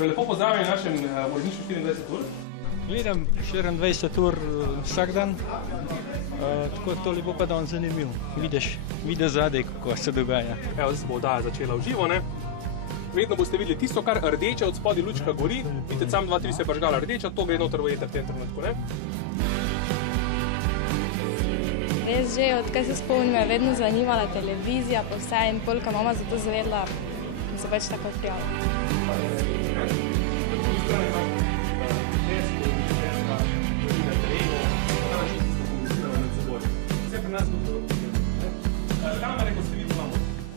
Lepo pozdravljeni v našem uredništvu 24 ur. Gledam 24 ur vsak dan, tako to lepo pa dan zanimiv. Vidiš zadaj, kako se dogaja. Evo, zdaj se bo oddaja začela v živo, ne? Vedno boste videli tisto, kar rdeče od spodaj lučka gori. Vidite, sam 2-3 se je pažgala rdeča, to gre noter v eter v tem trenutku, ne? Res že, odkar se spomnim, me je vedno zanimala televizija, pa vse in polka mama zato zvedla, in se pač tako prijavila.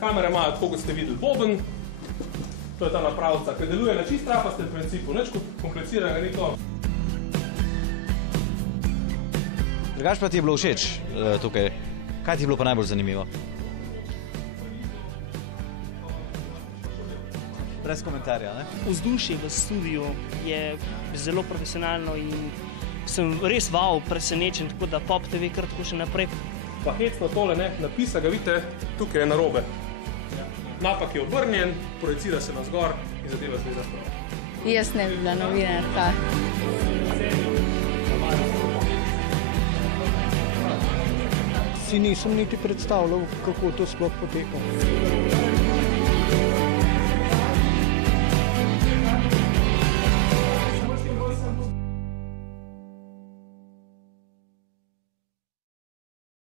Kamere imajo tako, kot ste videli, boben. To je ta napravca, ki deluje na čist trapastem principu, nič kompliciranega ni to. Drugač pa ti je bilo všeč tukaj? Kaj ti je bilo pa najbolj zanimivo? Brez komentarja, ne? Vzdušje v studiu je zelo profesionalno in sem res presenečen, tako da Pop TV kar tako še naprej. Pa hecno tole, ne, napisa ga vidite, tukaj je narobe. Napak je obrnjen, projicira se na zgor in zadeva zgleda prav. Jaz ne bi bila novinarka. Si nisem niti predstavljal, kako to sploh poteka.